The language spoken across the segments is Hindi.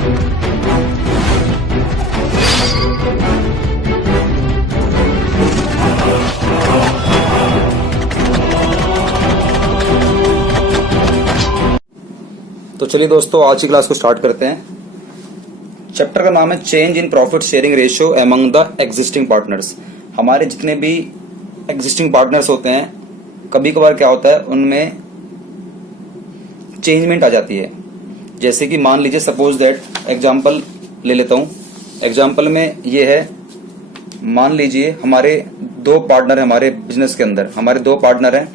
तो चलिए दोस्तों, आज की क्लास को स्टार्ट करते हैं। चैप्टर का नाम है change in profit sharing ratio among the existing partners. हमारे जितने भी एग्जिस्टिंग पार्टनर्स होते हैं, कभी कभार क्या होता है उनमें चेंजमेंट आ जाती है। जैसे कि मान लीजिए, सपोज दैट, एग्जांपल ले लेता हूं। एग्जांपल में ये है, मान लीजिए हमारे दो पार्टनर है हमारे बिजनेस के अंदर। हमारे दो पार्टनर हैं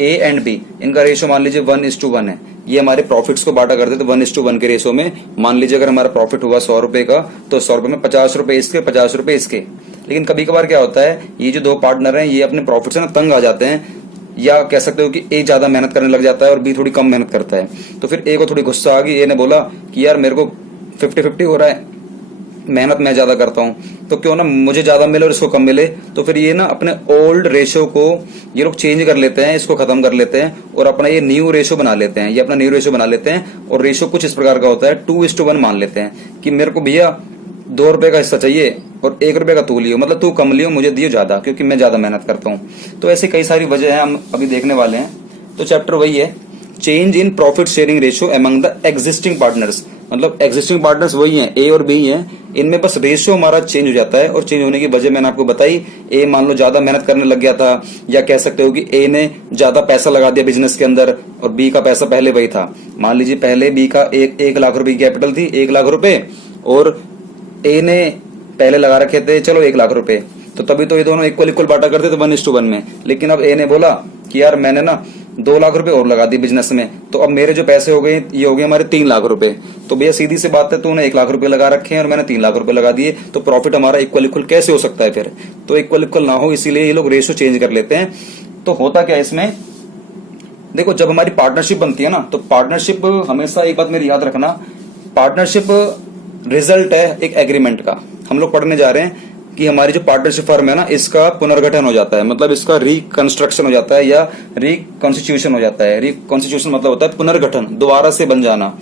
ए एंड बी। इनका रेशियो मान लीजिए 1:1 है। ये हमारे प्रॉफिट्स को बांटा करते तो 1:1 के रेशियो में। मान लीजिए अगर हमारा प्रॉफिट हुआ 100 रुपए का, तो 100 रुपए में 50 रुपए इसके, 50 रुपए इसके। लेकिन कभी कभार क्या होता है, ये जो दो पार्टनर हैं ये अपने प्रॉफिट से ना तंग आ जाते हैं, या कह सकते हो कि ए ज्यादा मेहनत करने लग जाता है और बी थोड़ी कम मेहनत करता है। तो फिर ए को थोड़ी गुस्सा आ गई। ए ने बोला कि यार मेरे को 50-50 हो रहा है, मेहनत मैं ज्यादा करता हूं, तो क्यों ना मुझे ज्यादा मिले और इसको कम मिले। तो फिर ये ना अपने ओल्ड रेशियो को ये लोग चेंज कर लेते हैं, इसको खत्म कर लेते हैं और अपना ये न्यू रेशियो बना लेते हैं। ये अपना न्यू रेशियो बना लेते हैं और रेशियो कुछ इस प्रकार का होता है, 2:1 मान लेते हैं कि मेरे को भैया 2 रुपए का हिस्सा चाहिए और 1 रुपए का तू लियो, मतलब तू कम लियो, मुझे दियो ज्यादा, क्योंकि मैं ज्यादा मेहनत करता हूँ। तो ऐसी कई सारी वजह है, हम अभी देखने वाले हैं। तो चैप्टर वही है, change in profit sharing ratio among the existing partners. मतलब एग्जिस्टिंग पार्टनर्स वही हैं, ए और बी हैं। इनमें बस रेशियो हमारा चेंज हो जाता है, और चेंज होने की वजह मैंने आपको बताई। ए मान लो ज्यादा मेहनत करने लग गया था, या कह सकते हो कि ए ने ज्यादा पैसा लगा दिया बिजनेस के अंदर और बी का पैसा पहले वही था। मान लीजिए पहले बी का 1 लाख रुपए की कैपिटल थी, 1 लाख रुपए, और ए ने पहले लगा रखे थे चलो 1 लाख रुपए। तो तभी तो ये दोनों इक्वल बांटा करते थे 1:1 में। लेकिन अब ए ने बोला कि यार मैंने ना 2 लाख रुपए और लगा दी बिजनेस में, तो अब मेरे जो पैसे हो गए ये हो गए हमारे 3 लाख रुपए। तो भैया सीधी सी बात है, तूने 1 लाख रुपए लगा रखे हैं और मैंने 3 लाख रुपए लगा दिए, तो प्रॉफिट हमारा इक्वल कैसे हो सकता है फिर? तो इक्वल ना हो, इसीलिए ये लोग रेशियो चेंज कर लेते हैं। तो होता क्या है इसमें, देखो जब हमारी पार्टनरशिप बनती है ना, तो पार्टनरशिप हमेशा एक बात मेरी याद रखना, पार्टनरशिप रिजल्ट है एक एग्रीमेंट का। हम लोग पढ़ने जा रहे हैं कि हमारी जो पार्टनरशिप फर्म है ना, इसका पुनर्गठन हो जाता है, मतलब इसका रिकंस्ट्रक्शन हो जाता है या रिकॉन्स्टिट्यूशन हो जाता है। रिकॉन्स्टिट्यूशन मतलब होता है पुनर्गठन, दोबारा से बन जाना।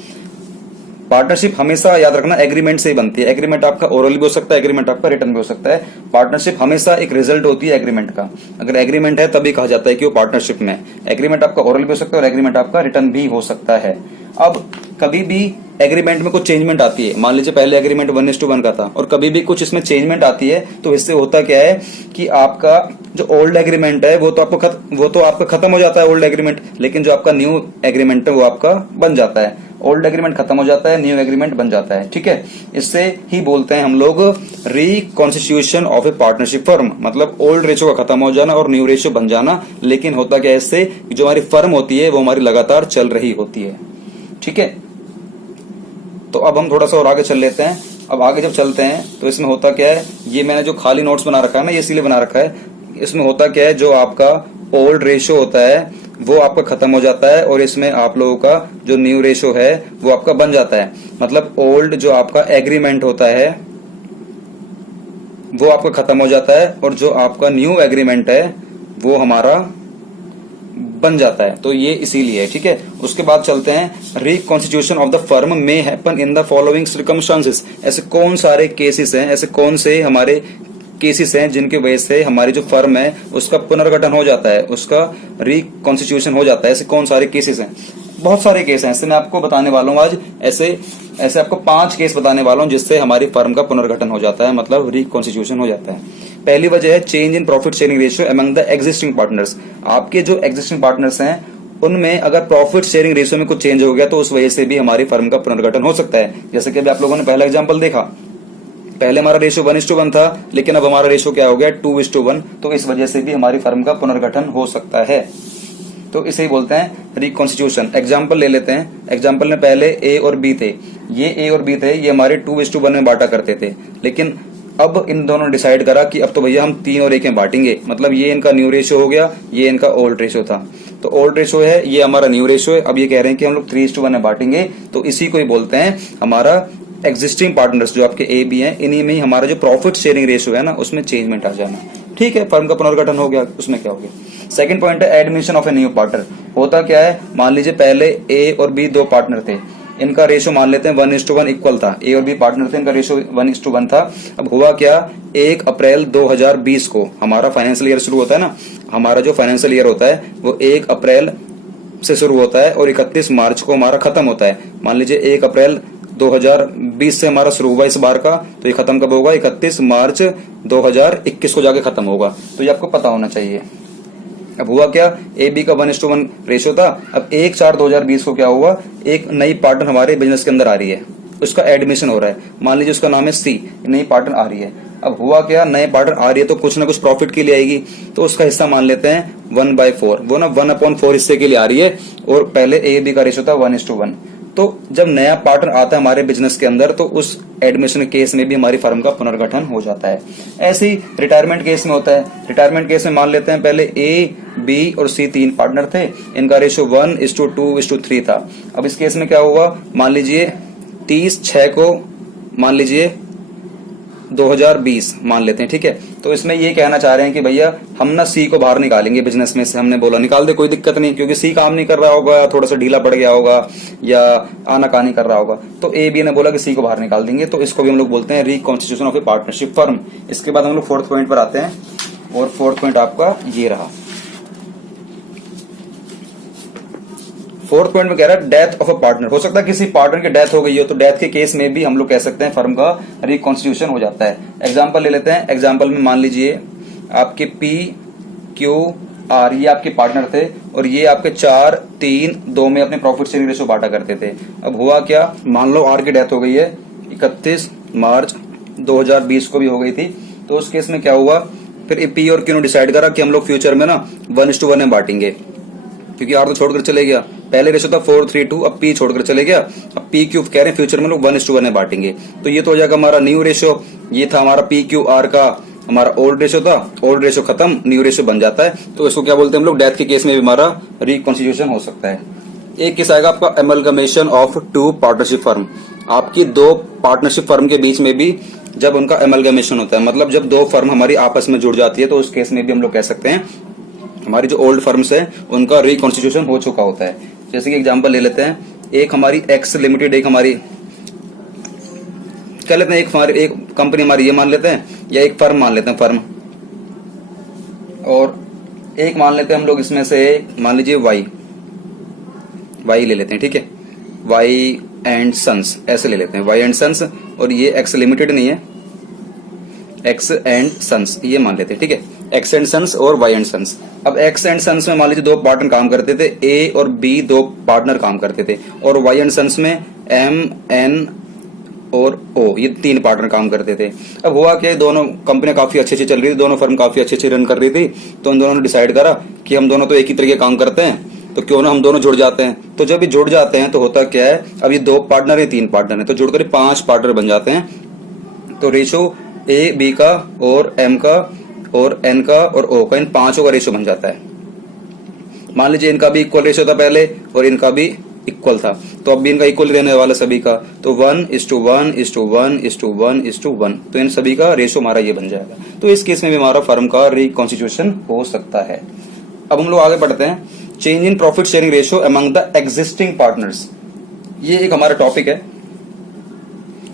पार्टनरशिप हमेशा याद रखना एग्रीमेंट से ही बनती है। एग्रीमेंट आपका ओरल भी हो सकता है, एग्रीमेंट आपका रिटर्न भी हो सकता है। पार्टनरशिप हमेशा एक रिजल्ट होती है एग्रीमेंट का। अगर एग्रीमेंट है तभी कहा जाता है कि वो पार्टनरशिप में। एग्रीमेंट आपका ओरल भी हो सकता है और एग्रीमेंट आपका रिटर्न भी हो सकता है। अब कभी भी एग्रीमेंट में कुछ चेंजमेंट आती है, मान लीजिए पहले एग्रीमेंट 1:1 का था और कभी भी कुछ इसमें चेंजमेंट आती है, तो इससे होता क्या है कि आपका जो ओल्ड एग्रीमेंट है वो तो आपका खत्म हो जाता है ओल्ड एग्रीमेंट, लेकिन जो आपका न्यू एग्रीमेंट है वो आपका बन जाता है। ओल्ड एग्रीमेंट खत्म हो जाता है, न्यू एग्रीमेंट बन जाता है, ठीक है। इससे ही बोलते हैं हम लोग reconstitution of A partnership firm, मतलब ओल्ड रेशियो का खत्म हो जाना और न्यू रेशियो बन जाना। लेकिन होता क्या है इससे, जो हमारी फर्म होती है वो हमारी लगातार चल रही होती है, ठीक है। तो अब हम थोड़ा सा और आगे चल लेते हैं। अब आगे जब चलते हैं तो इसमें होता क्या है, ये मैंने जो खाली नोट्स बना रखा है ना, ये इसीलिए बना रखा है। इसमें होता क्या है, जो आपका ओल्ड रेशियो होता है वो आपका खत्म हो जाता है और इसमें आप लोगों का जो न्यू रेशियो है वो आपका बन जाता है। मतलब ओल्ड जो आपका एग्रीमेंट होता है वो आपका खत्म हो जाता है और जो आपका न्यू एग्रीमेंट है वो हमारा बन जाता है। तो ये इसीलिए है, ठीक है। उसके बाद चलते हैं, reconstitution of the firm may happen in the following circumstances. ऐसे कौन सारे केसेस हैं, ऐसे कौन से हमारे केसेस हैं जिनके वजह से हमारी जो फर्म है उसका पुनर्गठन हो जाता है, उसका रिकॉन्स्टिट्यूशन हो जाता है। ऐसे कौन सारे केसेस हैं? बहुत सारे केस हैं, ऐसे मैं आपको बताने वाला हूँ आज। ऐसे आपको 5 केस बताने वाला हूँ जिससे हमारी फर्म का पुनर्गठन हो जाता है, मतलब रिकॉन्स्टिट्यूशन हो जाता है। पहली वजह है change in profit sharing ratio among the existing partners. आपके जो एग्जिस्टिंग पार्टनर्स हैं उनमें अगर प्रॉफिट शेयरिंग रेशियो में कुछ चेंज हो गया तो उस वजह से भी हमारी फर्म का पुनर्गठन हो सकता है। जैसे कि अभी आप लोगों ने पहला एग्जांपल देखा, पहले हमारा रेशियो 1:1 था, लेकिन अब हमारा रेशियो क्या हो गया, 2:1। तो इस वजह से भी हमारी फर्म का पुनर्गठन हो सकता है। तो इसे ही बोलते हैं रिकॉन्स्टिट्यूशन। एग्जाम्पल ले लेते हैं। एग्जाम्पल में पहले ए और बी थे, ये ए और बी थे, ये हमारे 2:1 में बांटा करते थे। लेकिन अब इन दोनों ने डिसाइड करा कि अब तो भैया हम 3 और 1 में बांटेंगे, मतलब ये इनका न्यू रेशियो हो गया, ये इनका ओल्ड रेशियो था। तो ओल्ड रेशियो है, ये हमारा न्यू रेशियो है। अब ये कह रहे हैं कि हम लोग 3:1 में बांटेंगे। तो इसी को ही बोलते हैं हमारा एग्जिस्टिंग पार्टनर्स जो आपके ए बी हैं, इन्हीं में ही हमारा जो प्रॉफिट शेयरिंग रेशियो है ना उसमें चेंजमेंट आ जाना, ठीक है। फर्म का पुनर्गठन हो गया, उसमें क्या हो गया। सेकंड पॉइंट है admission of a new partner. होता क्या है, मान लीजिए पहले ए और बी 2 पार्टनर थे। इनका रेशो मान लेते हैं 1:1 इक्वल था, ए और बी पार्टनर थे, इनका रेशो 1:1 था। अब हुआ क्या, 1 अप्रैल 2020 को हमारा फाइनेंशियल ईयर शुरू होता है ना, हमारा जो फाइनेंशियल ईयर होता है वो 1 अप्रैल से शुरू होता है और 31 मार्च को हमारा खत्म होता है। मान लीजिए 1 अप्रैल 2020 से हमारा शुरू हुआ इस बार का, तो ये खत्म कब होगा, 31 मार्च 2021 को जाके खत्म होगा। तो ये आपको पता होना चाहिए। अब हुआ क्या, ए बी का 1:1 रेशो था। अब 1/4/2020 को क्या हुआ, एक नई पार्टनर हमारे बिजनेस के अंदर आ रही है, उसका एडमिशन हो रहा है, मान लीजिए उसका नाम है सी, नई पार्टनर आ रही है। अब हुआ क्या, नए पार्टनर आ रही है तो कुछ ना कुछ प्रॉफिट के लिए आएगी, तो उसका हिस्सा मान लेते हैं 1/4, वो ना 1/4 हिस्से के लिए आ रही है, और पहले ए बी का रेशो था 1:1। तो जब नया पार्टनर आता है हमारे बिजनेस के अंदर तो उस एडमिशन केस में भी हमारी फर्म का पुनर्गठन हो जाता है। ऐसे ही रिटायरमेंट केस में होता है। रिटायरमेंट केस में मान लेते हैं पहले ए बी और सी 3 पार्टनर थे, इनका रेशो 1:2:3 था। अब इस केस में क्या हुआ, मान लीजिए 30/6 को मान लीजिए 2020 मान लेते हैं, ठीक है। तो इसमें ये कहना चाह रहे हैं कि भैया हम ना सी को बाहर निकालेंगे बिजनेस में से। हमने बोला निकाल दे, कोई दिक्कत नहीं, क्योंकि सी काम नहीं कर रहा होगा, थोड़ा सा ढीला पड़ गया होगा या आनाकानी कर रहा होगा। तो ए बी ने बोला कि सी को बाहर निकाल देंगे, तो इसको भी हम लोग बोलते हैं reconstitution of A partnership firm. इसके बाद हम लोग 4th पॉइंट पर आते हैं, और 4th पॉइंट आपका ये रहा। 4th पॉइंट में कह रहा है डेथ ऑफ अ पार्टनर। हो सकता है किसी पार्टनर की डेथ हो गई हो, तो डेथ के केस में भी हम लोग कह सकते हैं फर्म का रिकॉन्स्टिट्यूशन हो जाता है। एग्जांपल ले लेते हैं। एग्जांपल में मान लीजिए आपके पी क्यू आर ये आपके पार्टनर थे, और ये आपके 4, 3, 2 में अपने प्रॉफिट शेयरिंग रेशो बांटा करते थे। अब हुआ क्या, मान लो आर की डेथ हो गई है 31 मार्च 2020 को भी हो गई थी, तो उस केस में क्या हुआ, फिर पी और क्यू ने डिसाइड करा कि हम लोग फ्यूचर में ना 1:1 में बांटेंगे, क्योंकि आर तो छोड़कर चले गया। पहले रेशो था 4:3:2, अब पी छोड़कर चले गया, अब पी क्यू कह रहे हैं फ्यूचर में लोग 1:1 में बांटेंगे। तो ये तो हो जाएगा हमारा न्यू रेशो। ये था हमारा पी क्यू आर का हमारा ओल्ड रेशो था, ओल्ड रेशो खत्म, न्यू रेशो बन जाता है। तो इसको क्या बोलते हैं हम लोग, डेथ के केस में भी हमारा रिकॉन्स्टिट्यूशन हो सकता है। एक केस आएगा आपका एमलगमेशन ऑफ 2 पार्टनरशिप फर्म। आपकी 2 पार्टनरशिप फर्म के बीच में भी जब उनका एमलगमेशन होता है, मतलब जब 2 फर्म हमारी आपस में जुड़ जाती है, तो उस केस में भी हम लोग कह सकते हैं हमारी जो ओल्ड फर्म्स है उनका रिकॉन्स्टिट्यूशन हो चुका होता है। जैसे कि एग्जांपल ले लेते हैं, एक हमारी एक्स लिमिटेड, एक हमारी कह लेते हैं, एक कंपनी हमारी ये मान लेते हैं, या एक फर्म मान लेते हैं फर्म, और एक मान लेते हैं हम लोग इसमें से मान लीजिए वाई ले लेते हैं, ठीक है, वाई एंड सन्स ऐसे ले लेते हैं, वाई एंड सन्स, और ये एक्स लिमिटेड नहीं है, एक्स एंड सन्स ये मान लेते हैं, ठीक है, एक्स एंड सन्स और वाई एंड सन्स। अब एक्स एंड सन्स में मान लीजिए 2 पार्टनर काम करते थे, ए और बी 2 पार्टनर काम करते थे, और वाई एंड सन्स में एम एन और ओ ये 3 पार्टनर काम करते थे। अब हुआ कि दोनों कंपनियां काफी अच्छी चल रही थी, दोनों फर्म काफी अच्छी रन कर रही थी, तो उन दोनों ने डिसाइड करा कि हम दोनों तो एक ही तरीके काम करते हैं, तो क्यों ना हम दोनों जुड़ जाते हैं। तो जब ये जुड़ जाते हैं तो होता क्या है, अब ये 2 पार्टनर है 3 पार्टनर है, तो जुड़कर 5 पार्टनर बन जाते हैं। तो रेशो ए बी का और एम का और एन का और ओ का, इन 5 का रेशो बन जाता है। मान लीजिए इनका भी इक्वल रेशो था पहले और इनका भी इक्वल था, तो अब भी इनका इक्वल रहने वाला सभी का, तो 1:1:1:1:1:1, तो इन सभी का रेशो हमारा ये बन जाएगा। तो इस केस में भी हमारा फर्म का रिकॉन्स्टिट्यूशन हो सकता है। अब हम लोग आगे बढ़ते हैं, change in profit sharing ratio among the existing partners. ये एक हमारा टॉपिक है।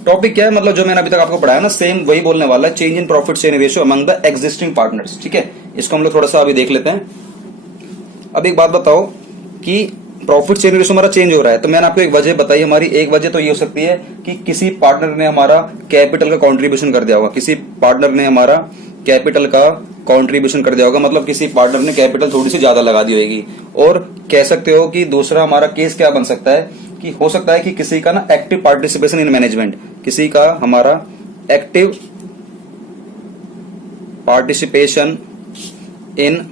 टॉपिक क्या है, मतलब जो मैंने अभी तक आपको पढ़ाया ना, सेम वही बोलने वाला है, change in profit sharing ratio among the existing partners, ठीक है। इसको हम लोग थोड़ा सा अभी देख लेते हैं। अब एक बात बताओ कि प्रॉफिट शेयरिंग रेशो हमारा चेंज हो रहा है, तो मैंने आपको एक वजह बताई। हमारी एक वजह तो ये हो सकती है कि किसी पार्टनर ने हमारा कैपिटल का कॉन्ट्रीब्यूशन कर दिया होगा, किसी पार्टनर ने हमारा कैपिटल का कॉन्ट्रीब्यूशन कर दिया होगा, मतलब किसी पार्टनर ने कैपिटल थोड़ी सी ज्यादा लगा दी होगी। और कह सकते हो कि दूसरा हमारा केस क्या बन सकता है कि हो सकता है कि किसी का ना एक्टिव पार्टिसिपेशन इन मैनेजमेंट, किसी का हमारा एक्टिव पार्टिसिपेशन इन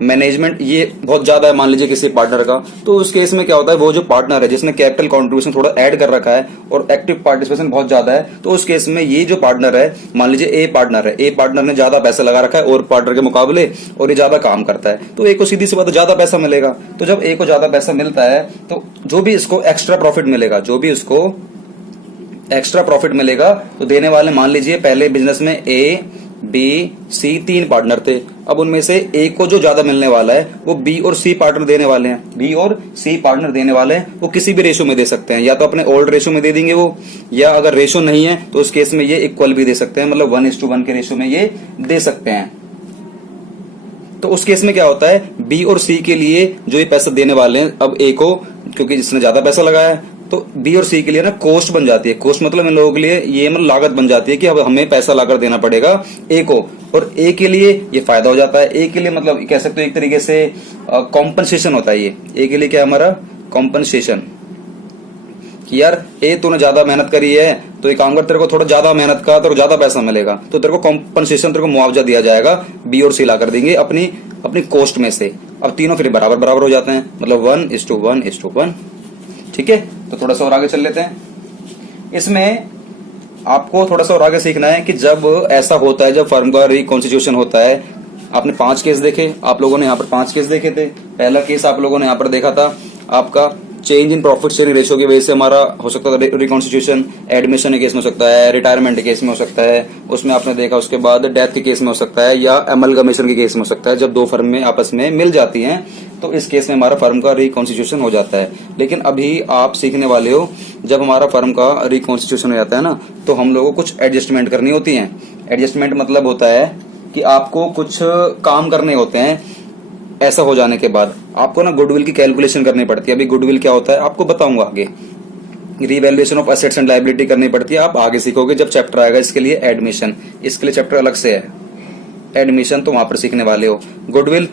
मैनेजमेंट ये बहुत ज्यादा है, मान लीजिए किसी पार्टनर का, तो उस केस में क्या होता है, वो जो पार्टनर है जिसने कैपिटल कंट्रीब्यूशन थोड़ा ऐड कर रखा है और एक्टिव पार्टिसिपेशन बहुत ज्यादा है, तो उस केस में ये जो पार्टनर है, मान लीजिए ए पार्टनर है, ए पार्टनर ने ज्यादा पैसा लगा रखा है और पार्टनर के मुकाबले, और ये ज्यादा काम करता है, तो ए को सीधी सी बात ज्यादा पैसा मिलेगा। तो जब ए को ज्यादा पैसा मिलता है तो जो भी इसको एक्स्ट्रा प्रॉफिट मिलेगा, जो भी इसको एक्स्ट्रा प्रॉफिट मिलेगा, तो देने वाले मान लीजिए पहले बिजनेस में ए बी, सी, 3 पार्टनर थे। अब उनमें से ए को जो ज्यादा मिलने वाला है वो बी और सी पार्टनर देने वाले हैं। बी और सी पार्टनर देने वाले हैं, वो किसी भी रेशो में दे सकते हैं, या तो अपने ओल्ड रेशो में दे देंगे वो, या अगर रेशो नहीं है तो उस केस में ये इक्वल भी दे सकते हैं, मतलब 1:1 के रेशो में ये दे सकते हैं। तो उस केस में क्या होता है, बी और सी के लिए जो ये पैसा देने वाले हैं, अब ए को क्योंकि जिसने ज्यादा पैसा लगाया है तो बी और सी के लिए ना कॉस्ट बन जाती है। कॉस्ट मतलब इन लोगों के लिए ये मतलब लागत बन जाती है कि अब हमें पैसा लाकर देना पड़ेगा ए को, और ए के लिए ये फायदा हो जाता है। ए के लिए मतलब कह सकते हो एक तरीके से कॉम्पनसेशन होता है। ये ए के लिए क्या है हमारा, कॉम्पनसेशन, कि यार ए तूने ज्यादा मेहनत करी है तो एक काम कर, तेरे को थोड़ा ज्यादा मेहनत का, तेरे को ज्यादा पैसा मिलेगा, तो तेरे को कॉम्पनसेशन, तेरे को मुआवजा दिया जाएगा, बी और सी ला कर देंगे अपनी अपनी कॉस्ट में से। अब तीनों फिर बराबर बराबर हो जाते हैं, मतलब 1:1:1। ठीक है, तो थोड़ा सा और आगे चल लेते हैं। इसमें आपको थोड़ा सा और आगे सीखना है कि जब ऐसा होता है, जब फर्म का रिकॉन्स्टिट्यूशन होता है, आपने 5 केस देखे, आप लोगों ने यहाँ पर 5 केस देखे थे। पहला केस आप लोगों ने यहाँ पर देखा था आपका change in profit sharing ratio की वजह से हमारा हो सकता है रिकॉन्स्टिट्यूशन, एडमिशन के केस में हो सकता है, रिटायरमेंट के केस में हो सकता है, उसमें आपने देखा, उसके बाद डेथ के केस में हो सकता है, या एमलगमेशन के केस में हो सकता है। जब 2 फर्म में आपस में मिल जाती हैं तो इस केस में हमारा फर्म का रिकॉन्स्टिट्यूशन हो जाता है। लेकिन अभी आप सीखने वाले हो, जब हमारा फर्म का रिकॉन्स्टिट्यूशन हो जाता है ना, तो हम लोगों को कुछ एडजस्टमेंट करनी होती है। एडजस्टमेंट मतलब होता है कि आपको कुछ काम करने होते हैं। ऐसा हो जाने के बाद आपको ना गुडविल की कैलकुलेशन करनी पड़ती है। अभी गुडविल क्या होता है आपको बताऊंगा आगे। Revaluation of assets and liability करनी पड़ती है, आप आगे सीखोगे जब चैप्टर आएगा इसके लिए एडमिशन। इसके लिए चैप्टर अलग से है एडमिशन, तो वहां पर सीखने वाले हो। गुडविल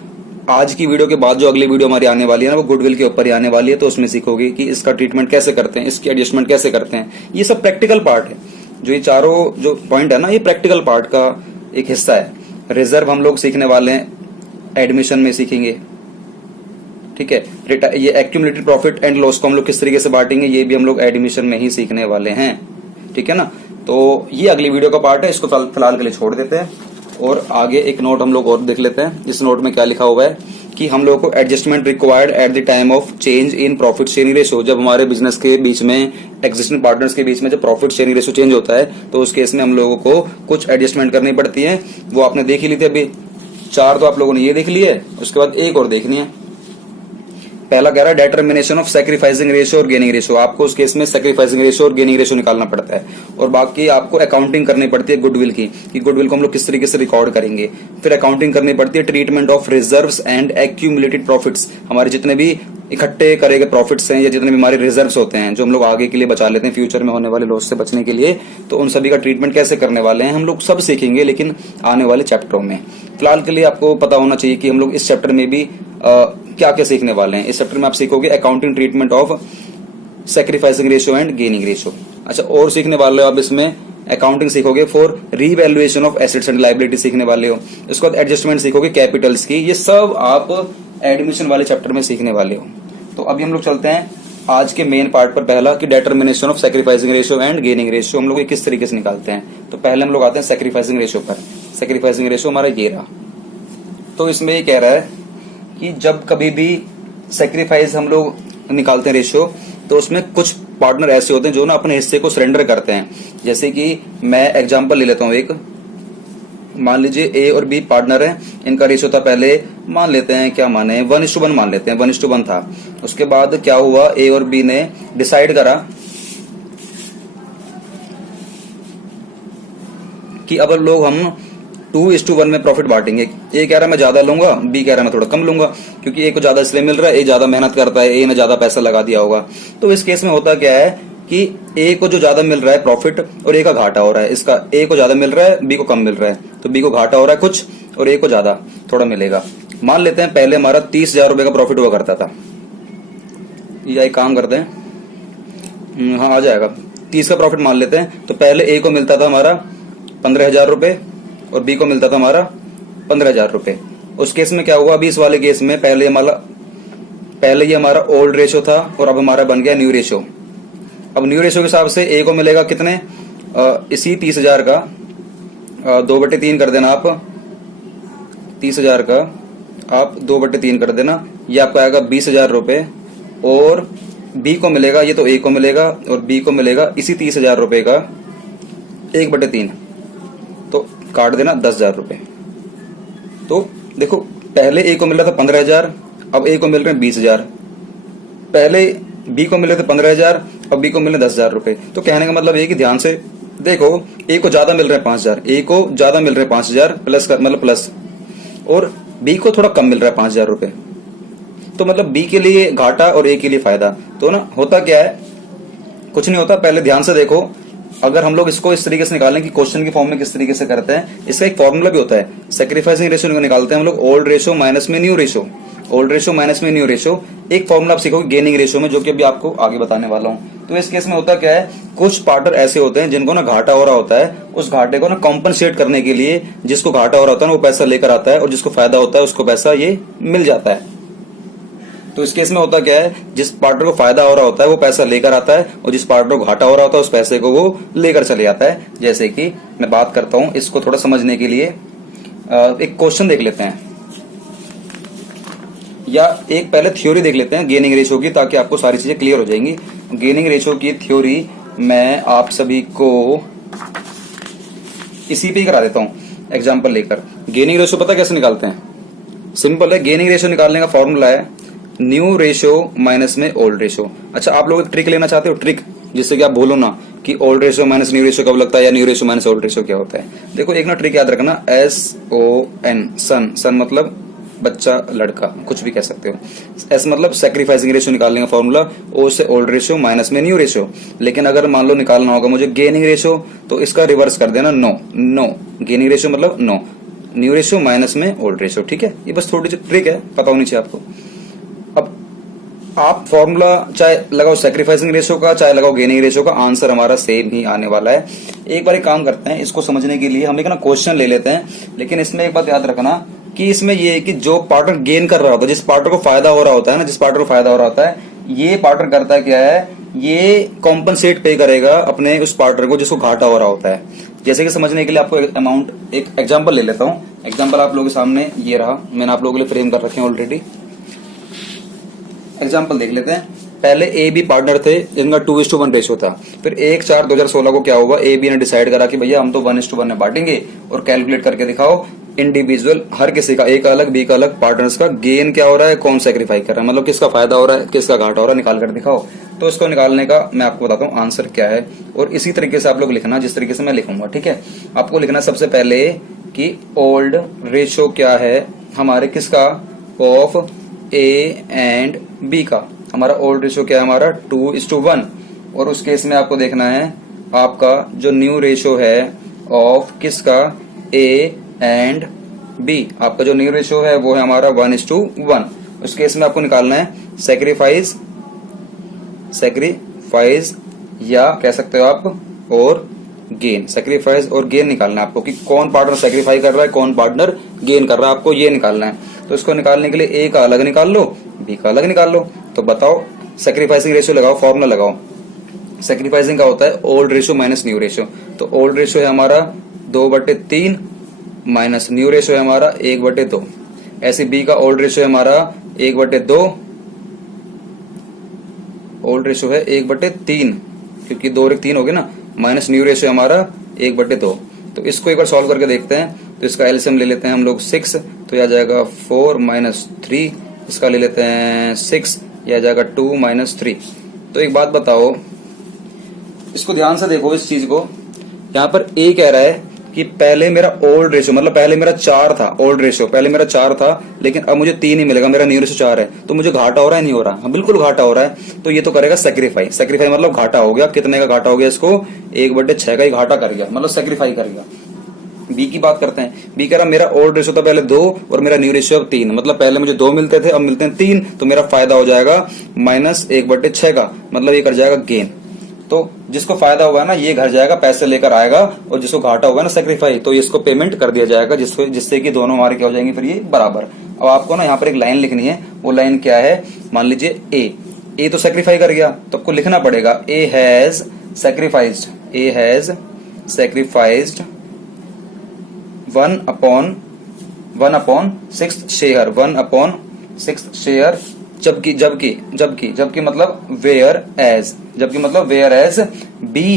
आज की वीडियो के बाद जो अगली वीडियो हमारी आने वाली है ना, वो गुडविल के ऊपर ही आने वाली है, तो उसमें सीखोगे कि इसका ट्रीटमेंट कैसे करते हैं, इसकी एडजस्टमेंट कैसे करते हैं। ये सब प्रैक्टिकल पार्ट है। जो ये चारों जो पॉइंट है ना, ये प्रैक्टिकल पार्ट का एक हिस्सा है। रिजर्व हम लोग सीखने वाले हैं, एडमिशन में सीखेंगे। ठीक है, ये एक्यूमुलेटेड प्रॉफिट एंड लॉस को हम लोग किस तरीके से बांटेंगे, ये भी हम लोग एडमिशन में ही सीखने वाले हैं। ठीक है ना, तो ये अगली वीडियो का पार्ट है, इसको फिलहाल के लिए छोड़ देते हैं और आगे एक नोट हम लोग और देख लेते हैं। इस नोट में क्या लिखा हुआ है कि हम लोगों को adjustment required at the time of change in profit sharing ratio. जब हमारे बिजनेस के बीच में, एग्जिस्टिंग पार्टनर्स के बीच में जब प्रॉफिट शेयरिंग रेशियो चेंज होता है, तो उस केस में हम लोगों को कुछ एडजस्टमेंट करनी पड़ती है। वो आपने देख ही ली थी अभी, 4 तो आप लोगों ने ये देख ली है, उसके बाद एक और देखनी है। पहला कह रहा है डिटर्मिनेशन ऑफ सैक्रिफाइसिंग रेशियो और गेनिंग रेशियो। आपको उस केस में सैक्रिफाइसिंग रेशियो और गेनिंग रेशियो निकालना पड़ता है, और बाकी आपको अकाउंटिंग करनी पड़ती है गुडविल की, कि गुडविल को हम लोग किस तरीके से रिकॉर्ड करेंगे। फिर अकाउंटिंग करनी पड़ती है treatment of reserves and accumulated profits. हमारे जितने भी इकट्ठे करे गए प्रॉफिट्स हैं, या जितने भी हमारे रिजर्व्स होते हैं जो हम लोग आगे के लिए बचा लेते हैं, फ्यूचर में होने वाले लॉस से बचने के लिए, तो उन सभी का ट्रीटमेंट कैसे करने वाले हैं हम लोग सब सीखेंगे, लेकिन आने वाले चैप्टरों में। फिलहाल के लिए आपको पता होना चाहिए कि हम लोग इस चैप्टर में भी क्या क्या सीखने वाले हैं। इस चैप्टर में आप सीखोगे accounting treatment of sacrificing ratio and gaining ratio. अच्छा, और सीखने वाले हो आप इसमें अकाउंटिंग सीखोगे for revaluation of assets and liability सीखने वाले हो। इसके बाद एडजस्टमेंट सीखोगे कैपिटल्स की। ये सब आप एडमिशन वाले चैप्टर में सीखने वाले हो। तो अभी हम लोग चलते हैं आज के मेन पार्ट पर। पहला कि determination of sacrificing ratio and gaining ratio हम लोग ये किस तरीके से निकालते हैं। तो पहले हम लोग आते हैं सैक्रिफाइसिंग रेशियो पर। सैक्रिफाइसिंग रेशियो हमारा ये रहा। तो इसमें ये कह रहा है कि जब कभी भी सैक्रिफाइस हम लोग निकालते हैं रेशियो, तो उसमें कुछ पार्टनर ऐसे होते हैं जो ना अपने हिस्से को सरेंडर करते हैं। जैसे कि मैं एग्जांपल ले लेता हूं एक, मान लीजिए ए और बी पार्टनर हैं, इनका रेशियो था पहले, मान लेते हैं क्या माने 1:1 मान लेते हैं, 1:1 था। उसके बाद क्या हुआ, ए और बी ने डिसाइड करा कि अब लोग हम 2:1 में प्रॉफिट बांटेंगे। ए कह रहा है मैं ज्यादा लूंगा, बी कह रहा है मैं थोड़ा कम लूंगा, क्योंकि ए को ज्यादा इसलिए मिल रहा है, ए ज्यादा मेहनत करता है, ए ने ज्यादा पैसा लगा दिया होगा। तो इस केस में होता क्या है कि ए को जो ज्यादा मिल रहा है प्रॉफिट, और ए का घाटा हो रहा है। इसका ए को ज्यादा मिल रहा है, बी को कम मिल रहा है, तो बी को घाटा हो रहा है कुछ और ए को ज्यादा थोड़ा मिलेगा। मान लेते हैं पहले हमारा 30,000 रुपए का प्रॉफिट हुआ करता था। या एक काम करते हैं, हाँ आ जाएगा, 30 का प्रॉफिट मान लेते हैं। तो पहले ए को मिलता था हमारा 15,000 रुपए और बी को मिलता था हमारा 15,000 रुपए। उस केस में क्या हुआ, अभी इस वाले केस में पहले ये हमारा ओल्ड रेशियो था और अब हमारा बन गया न्यू रेशियो। अब न्यू रेशियो के हिसाब से ए को मिलेगा कितने, इसी 30,000 का 2/3 कर देना आप, 30,000 का आप 2/3 कर देना, ये आपका आएगा 20,000 रुपए। और बी को मिलेगा, ये तो ए को मिलेगा और बी को मिलेगा इसी 30,000 रुपए का 1/3। तो काट देना 10,000 रुपए। तो देखो पहले ए को मिल रहा था 15,000, अब ए को मिल रहे हैं 20,000। पहले बी को मिल रहे थे 15,000, अब बी को मिल रहे 10,000 रुपए। तो कहने का मतलब ये कि ध्यान से देखो, ए को ज्यादा मिल रहे हैं 5,000, ए को ज्यादा मिल रहे हैं 5,000 प्लस मतलब प्लस, और बी को थोड़ा कम मिल रहा है 5,000 रुपए। तो मतलब बी के लिए घाटा और ए के लिए फायदा। तो ना होता क्या है, कुछ नहीं होता। पहले ध्यान से देखो, अगर हम लोग इसको इस तरीके से निकालें कि क्वेश्चन के फॉर्म में किस तरीके से करते हैं, इसका एक फॉर्मूला भी होता है। सेक्रीफाइसिंग रेशियो निकालते हैं हम लोग, ओल्ड रेशियो माइनस में new ratio, old ratio minus में न्यू रेशियो। एक फॉर्मूला आप सीखोगे गेनिंग रेशियो में, जो कि अभी आपको आगे बताने वाला हूं। तो इस केस में होता क्या है, कुछ पार्टनर ऐसे होते हैं जिनको ना घाटा हो रहा होता है, उस घाटे को ना कॉम्पनसेट करने के लिए जिसको घाटा हो रहा होता है ना वो पैसा लेकर आता है, और जिसको फायदा होता है उसको पैसा ये मिल जाता है। तो इस केस में होता क्या है, जिस पार्टनर को फायदा हो रहा होता है वो पैसा लेकर आता है, और जिस पार्टनर को घाटा हो रहा होता है उस पैसे को वो लेकर चले जाता है। जैसे कि मैं बात करता हूं, इसको थोड़ा समझने के लिए एक क्वेश्चन देख लेते हैं, या एक पहले थ्योरी देख लेते हैं गेनिंग रेशियो की, ताकि आपको सारी चीजें क्लियर हो जाएंगी। गेनिंग रेशियो की थ्योरी मैं आप सभी को इसी पे ही करा देता हूं एग्जांपल लेकर। गेनिंग रेशियो पता कैसे निकालते हैं, सिंपल है। गेनिंग रेशियो निकालने का फॉर्मूला है न्यू रेशियो माइनस में ओल्ड रेशियो। अच्छा, आप लोग एक ट्रिक लेना चाहते हो, ट्रिक जिससे कि आप भूलो ना कि old ratio minus new ratio कब लगता है, या new ratio minus old ratio क्या होता है। देखो एक ना ट्रिक याद रखना, SON, सन, सन मतलब बच्चा, लड़का, कुछ भी कह सकते हो। एस मतलब सेक्रीफाइसिंग रेशियो निकालने का फॉर्मूला, ओ से ओल्ड रेशियो माइनस में न्यू रेशियो। लेकिन अगर मान लो निकालना होगा मुझे गेनिंग रेशियो, तो इसका रिवर्स कर देना, नो नो, गेनिंग रेशियो मतलब नो, न्यू रेशियो माइनस में ओल्ड रेशियो। ठीक है, ये बस थोड़ी सी ट्रिक है, पता होनी चाहिए आपको। अब आप फॉर्मूला चाहे लगाओ सेक्रीफाइसिंग रेशियो का, चाहे लगाओ गेनिंग रेशियो का, आंसर हमारा सेम ही आने वाला है। एक बार एक काम करते हैं, इसको समझने के लिए हम एक ना क्वेश्चन ले लेते हैं। लेकिन इसमें एक बात याद रखना कि इसमें ये है कि जो पार्टनर गेन कर रहा होता है, जिस पार्टनर को फायदा हो रहा होता है ना, जिस पार्टनर को फायदा हो रहा होता है, ये पार्टनर करता है क्या है, ये कॉम्पनसेट पे करेगा अपने उस पार्टनर को जिसको घाटा हो रहा होता है। जैसे कि समझने के लिए आपको अमाउंट एक एग्जांपल ले लेता हूं। एग्जांपल आप लोगों के सामने ये रहा, मैंने आप लोगों के लिए फ्रेम कर रखे हैं ऑलरेडी। एग्जांपल देख लेते हैं। पहले ए बी पार्टनर थे, इनका 2:1 रेशियो था। फिर 1/4/2016 को क्या हुआ, ए बी ने डिसाइड करा कि भैया हम तो 1:1 में बांटेंगे, और कैलकुलेट करके दिखाओ इंडिविजुअल हर किसी का, ए का अलग बी का अलग, पार्टनर्स का गेन क्या हो रहा है, कौन सेक्रीफाई कर रहा है, मतलब किसका फायदा हो रहा है किसका घाटा हो रहा है, निकाल कर दिखाओ। तो इसको निकालने का मैं आपको बताता हूँ आंसर क्या है, और इसी तरीके से आप लोग लिखना जिस तरीके से मैं लिखूंगा। ठीक है, आपको लिखना सबसे पहले कि ओल्ड रेशियो क्या है हमारे किसका, ऑफ ए एंड बी का। हमारा ओल्ड रेशियो क्या है, हमारा 2:1। और उस केस में आपको देखना है आपका जो न्यू रेशियो है ऑफ किसका, ए एंड बी। आपका जो न्यू रेशियो है वो है हमारा 1:1। उस केस में आपको निकालना है सेक्रीफाइस, सेक्रीफाइस या कह सकते हो आप और गेन। सेक्रीफाइस और गेन निकालना है आपको कि कौन पार्टनर सेक्रीफाई कर रहा है, कौन पार्टनर गेन कर रहा है, आपको ये निकालना है। तो इसको निकालने के लिए ए का अलग निकाल लो, बी का अलग निकाल लो। तो बताओ सेक्रीफाइसिंग रेशियो लगाओ, फॉर्मूला लगाओ। सेक्रीफाइसिंग का होता है old ratio minus new ratio. तो ओल्ड रेशियो है हमारा 2/3 माइनस न्यू रेशियो है हमारा 1/2। ऐसे बी का ओल्ड रेशियो है हमारा 1/2, ओल्ड रेशियो है 1/3, क्योंकि 2 और 3 हो गए ना, माइनस न्यू रेशियो हमारा 1/2। तो इसको एक बार सॉल्व करके देखते हैं। तो इसका एलसीएम ले लेते हैं हम लोग 6, तो यह आ जाएगा 4 - 3। इसका ले लेते हैं 6, यह आ जाएगा 2 - 3। तो एक बात बताओ, इसको ध्यान से देखो इस चीज को। यहाँ पर ए कह रहा है कि पहले मेरा ओल्ड रेशियो मतलब पहले मेरा 4 था, ओल्ड रेशियो पहले मेरा 4 था, लेकिन अब मुझे 3 ही मिलेगा, मेरा न्यू रेशियो 4 है। तो मुझे घाटा हो रहा है नहीं हो रहा, हाँ बिल्कुल घाटा हो रहा है। तो ये तो करेगा सेक्रीफाई, सेक्रीफाई मतलब घाटा हो गया। कितने का घाटा हो गया इसको, 1/6 का ही घाटा कर गया, मतलब सेक्रीफाई कर गया। बी की बात करते हैं। बी कह रहा मेरा ओल्ड रेशियो था पहले 2 और मेरा न्यू रेशियो अब 3, मतलब पहले मुझे 2 मिलते थे अब मिलते हैं 3, तो मेरा फायदा हो जाएगा -1/6 का, मतलब ये कर जाएगा गेन। तो जिसको फायदा होगा ना ये घर जाएगा, पैसे लेकर आएगा, और जिसको घाटा होगा ना सेक्रीफाई, तो इसको पेमेंट कर दिया जाएगा, जिससे कि दोनों हमारे क्या हो जाएंगे फिर ये बराबर। अब आपको ना यहाँ पर एक लाइन लिखनी है, वो लाइन क्या है, मान लीजिए ए तो सेक्रीफाई कर गया, तो आपको लिखना पड़ेगा A has sacrificed, A has sacrificed 1/6 share, 1/6 share. जबकि मतलब whereas B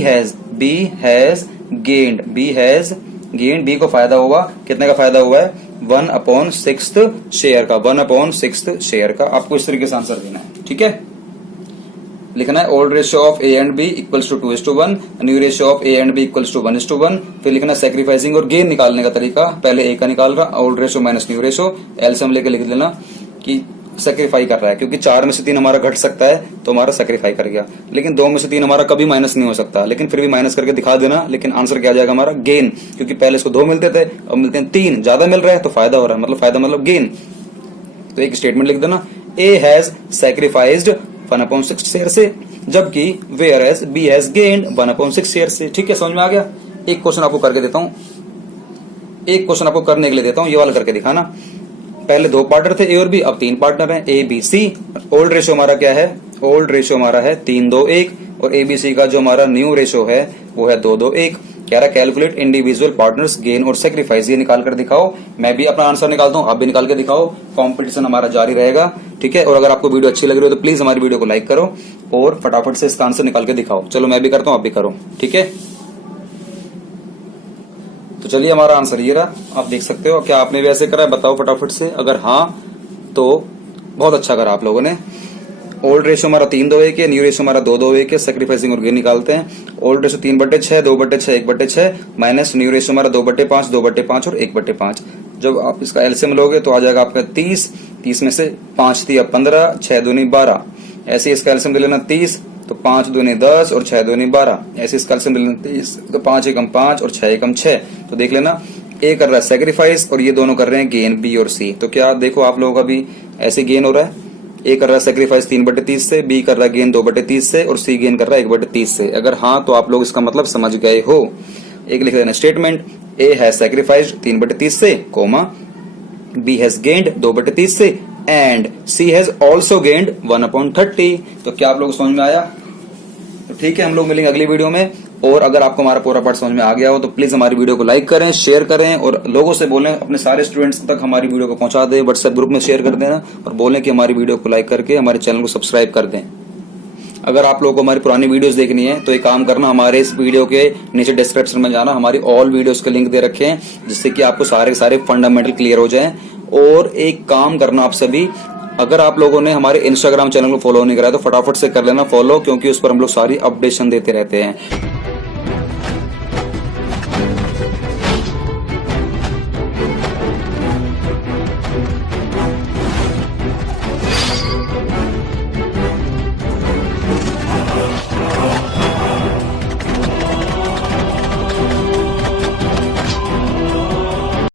has gained gain, B को फायदा हुआ, कितने का फायदा हुआ है 1/6 शेयर का, 1/6 शेयर का। आपको इस तरीके से आंसर देना है, ठीक है। लिखना है old ratio of A and B equals to 2:1, new ratio of A and B equals to 1:1। फिर लिखना है सेक्रीफाइसिंग और गेन निकालने का तरीका, पहले ए का निकाल रहा, old ratio minus new ratio, LCM लेके लिख लेना कि सेक्रीफाई कर रहा है, क्योंकि 4 में से 3 हमारा घट सकता है तो हमारा सेक्रीफाई कर गया, लेकिन 2 में से 3 हमारा कभी माइनस नहीं हो सकता, लेकिन फिर भी माइनस करके दिखा देना, लेकिन आंसर क्या आ जाएगा हमारा गेन, क्योंकि पहले इसको 2 मिलते थे, अब मिलते हैं 3, ज्यादा मिल रहा है तो फायदा हो रहा है, मतलब फायदा मतलब गेन। तो एक स्टेटमेंट लिख देना, ए हैज सैक्रिफाइस्ड 1/6 शेयर से, जबकि whereas B has gained 1/6 share से। ठीक है, समझ में आ गया। एक क्वेश्चन आपको करके देता हूं, एक क्वेश्चन आपको करने के लिए देता हूं, ये वाला करके दिखाना। पहले 2 पार्टनर थे ए और बी, अब 3 पार्टनर हैं A B C. Old ratio हमारा क्या है, ओल्ड रेशियो हमारा है 3-2-1, और एबीसी का जो हमारा न्यू रेशियो है वो है 2-2-1। कह रहा कैलकुलेट इंडिविजुअल पार्टनर्स गेन और सेक्रीफाइस, ये निकाल कर दिखाओ। मैं भी अपना आंसर निकालता हूं, आप भी निकाल के दिखाओ, कंपटीशन हमारा जारी रहेगा। ठीक है, और अगर आपको वीडियो अच्छी लग रही हो तो प्लीज हमारी वीडियो को लाइक करो और फटाफट से इसका आंसर निकाल के दिखाओ। चलो मैं भी करता हूं, आप भी करो। ठीक है, तो चलिए हमारा आंसर ये रहा, आप देख सकते हो। क्या आपने भी ऐसे करा है, बताओ फटाफट से। अगर हाँ तो बहुत अच्छा करा आप लोगों ने। ओल्ड रेशियो हमारा 3-2-1 है, न्यू रेशियो हमारा 2-2-1 है। सेक्रीफाइसिंग और गेन निकालते हैं। Old ratio 3/6, 2/6, 1/6 minus new ratio हमारा 2/5, 2/5 और 1/5। जब आप इसका एलसीएम लोगे तो आ जाएगा आपका 30 में से 5 थी अब 15, 6 दूनी 12। ऐसे इसका एलसीएम ले लेना 30, तो 5 दूनी 10 और 6 दूनी 12। ऐसे इसका एलसीएम ले लेना 30, तो 5 एकम 5 और 6 एकम 6। तो देख लेना, ए कर रहा है सेक्रीफाइस और ये दोनों कर रहे हैं गेन, बी और सी। तो क्या देखो आप लोगों का भी ऐसे गेन हो रहा है। ए कर रहा है सेक्रीफाइस 3/30 से, बी कर रहा है गेन 2/30 से, और सी गेन कर रहा है 1/30 से। अगर हाँ तो आप लोग इसका मतलब समझ गए हो। एक लिख देना स्टेटमेंट, ए हैज सेक्रीफाइस्ड 3/30 से, कोमा बी हैज गेन्ड 2/30 से, and C has also gained 1/30। तो क्या आप लोग समझ में आया? तो ठीक है, हम लोग मिलेंगे अगली वीडियो में। और अगर आपको हमारा पूरा पार्ट समझ में आ गया हो तो प्लीज हमारी वीडियो को लाइक करें, शेयर करें, और लोगों से बोलें, अपने सारे स्टूडेंट्स तक हमारी वीडियो को पहुंचा दें, व्हाट्सएप ग्रुप में शेयर कर देना, और बोलें कि हमारी वीडियो को लाइक करके हमारे चैनल को सब्सक्राइब कर दें। अगर आप लोगों को हमारी पुरानी वीडियोस देखनी है तो एक काम करना, हमारे इस वीडियो के नीचे डिस्क्रिप्शन में जाना, हमारी ऑल वीडियोस के लिंक दे रखे हैं, जिससे कि आपको सारे फंडामेंटल क्लियर हो जाएं। और एक काम करना आप सभी, अगर आप लोगों ने हमारे इंस्टाग्राम चैनल को फॉलो नहीं करा तो फटाफट से कर लेना फॉलो, क्योंकि उस पर हम लोग सारी अपडेशन देते रहते हैं।